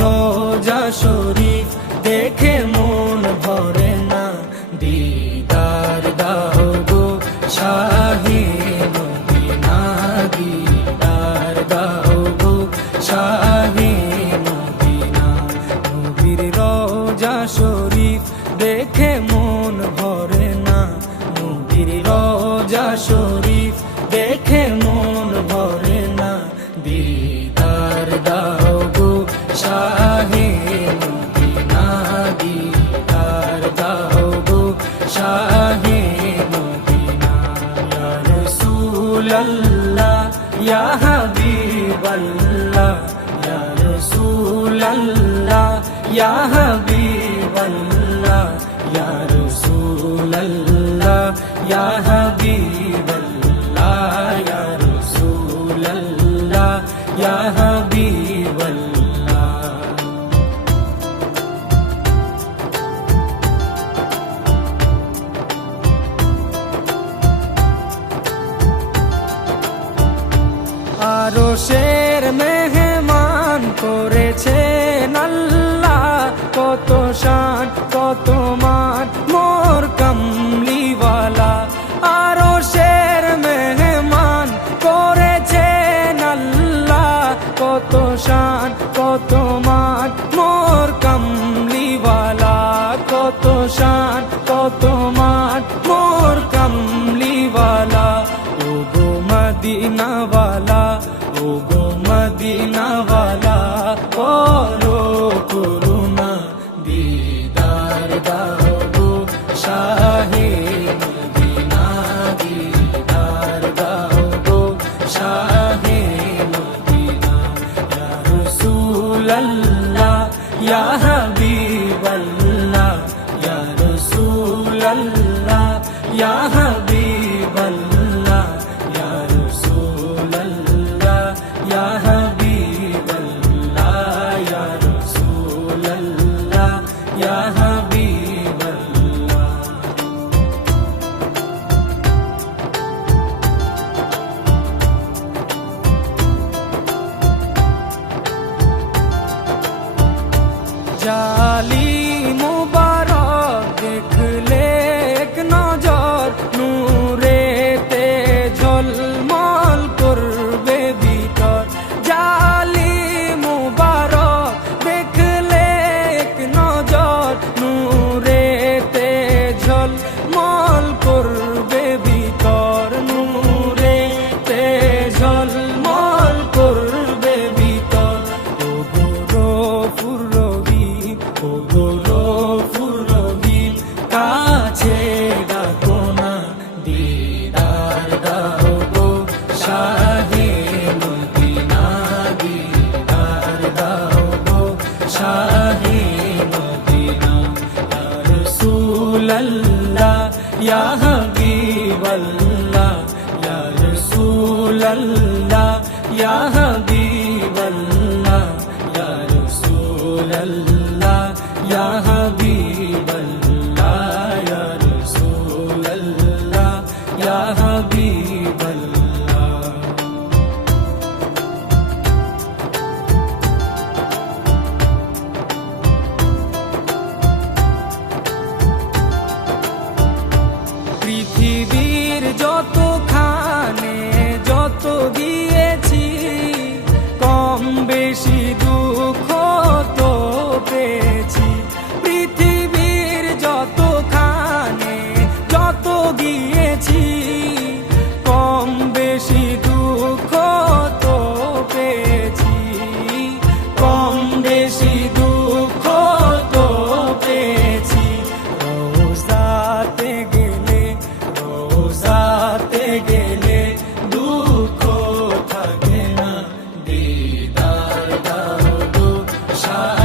রোজা শরীফ দেখে মন ভরে না, দিদার দাও গো শাহে মদিনা, দিদার দাও গো শাহে মদিনা। নবীর রোজা শরীফ দেখে মন ভরে না, নবীর রোজা শরীফ দেখে মন ভরে না, দিদার দাও গো শাহে মদিনা, দিদার দাও গো শাহে মদিনা। ইয়া রাসূলাল্লাহ ইয়া হাবিবাল্লাহ, ইয়া রাসূলাল্লাহ ইয়া হাবিবাল্লাহ, ইয়া রাসূলাল্লাহ ইয়া হাবিবাল্লাহ, ইয়া রাসূলাল্লাহ ইয়া হাবিবাল্লাহ। আরশের মেহমান করেছেন আল্লাহ, কত শান কত মান মোর কামলিওয়ালা। আরশের মেহমান করেছেন আল্লাহ, কত শান কত মান মোর কামলিওয়ালা, কত শান কত মান মোর কামলিওয়ালা। ও গো মদিনাওয়ালা, ও গো মদিনাওয়ালা, করো করুণা, দিদার দাও গো শাহে মদিনা, দিদার দাও গো শাহে মদিনা। ইয়া রাসূলাল্লাহ ইয়া হাবিবাল্লাহ, ইয়া রাসূলাল্লাহ ইয়া হাবিবাল্লাহ, ইয়া রাসূলাল্লাহ ইয়া হাবিবাল্লাহ, ইয়া রাসূলাল্লাহ ইয়া হাবিবাল্লাহ। জালি মুবারক দেখলে এক নজর, নূরেতে ঝলমল করবে ভিতর। জালি মুবারক দেখলে এক নজর, নূরেতে ঝলমল করবে ভিতর, নূরেতে ঝলমল করবে ভিতর। ও গো গফুর রহিম, ও গো গফুর রহিম, কাছে ডাকো না, দিদার দাও গো শাহে মদিনা, দিদার দাও গো শাহে মদিনা। ইয়া রাসূলাল্লাহ ইয়া হাবিবাল্লাহ, ইয়া রাসূলাল্লাহ ইয়া হাবিবাল্লাহ, ইয়া রাসূলাল্লাহ ইয়া হাবিবাল্লাহ, ইয়া রাসূলাল্লাহ ইয়া হাবিবাল্লাহ। পৃথিবীর যতখানে যত দিয়েছি, কম বেশি দুঃখ তো পেয়েছি। পৃথিবীর যতখানে যত গিয়েছি, কম বেশি দুঃখ তো পেয়েছি, কম বেশি দুঃখ তো পেয়েছি। রোজাতে গেলে, রোজাতে গেলে দুঃখ থাকে না, দিদার দাও গো শাহে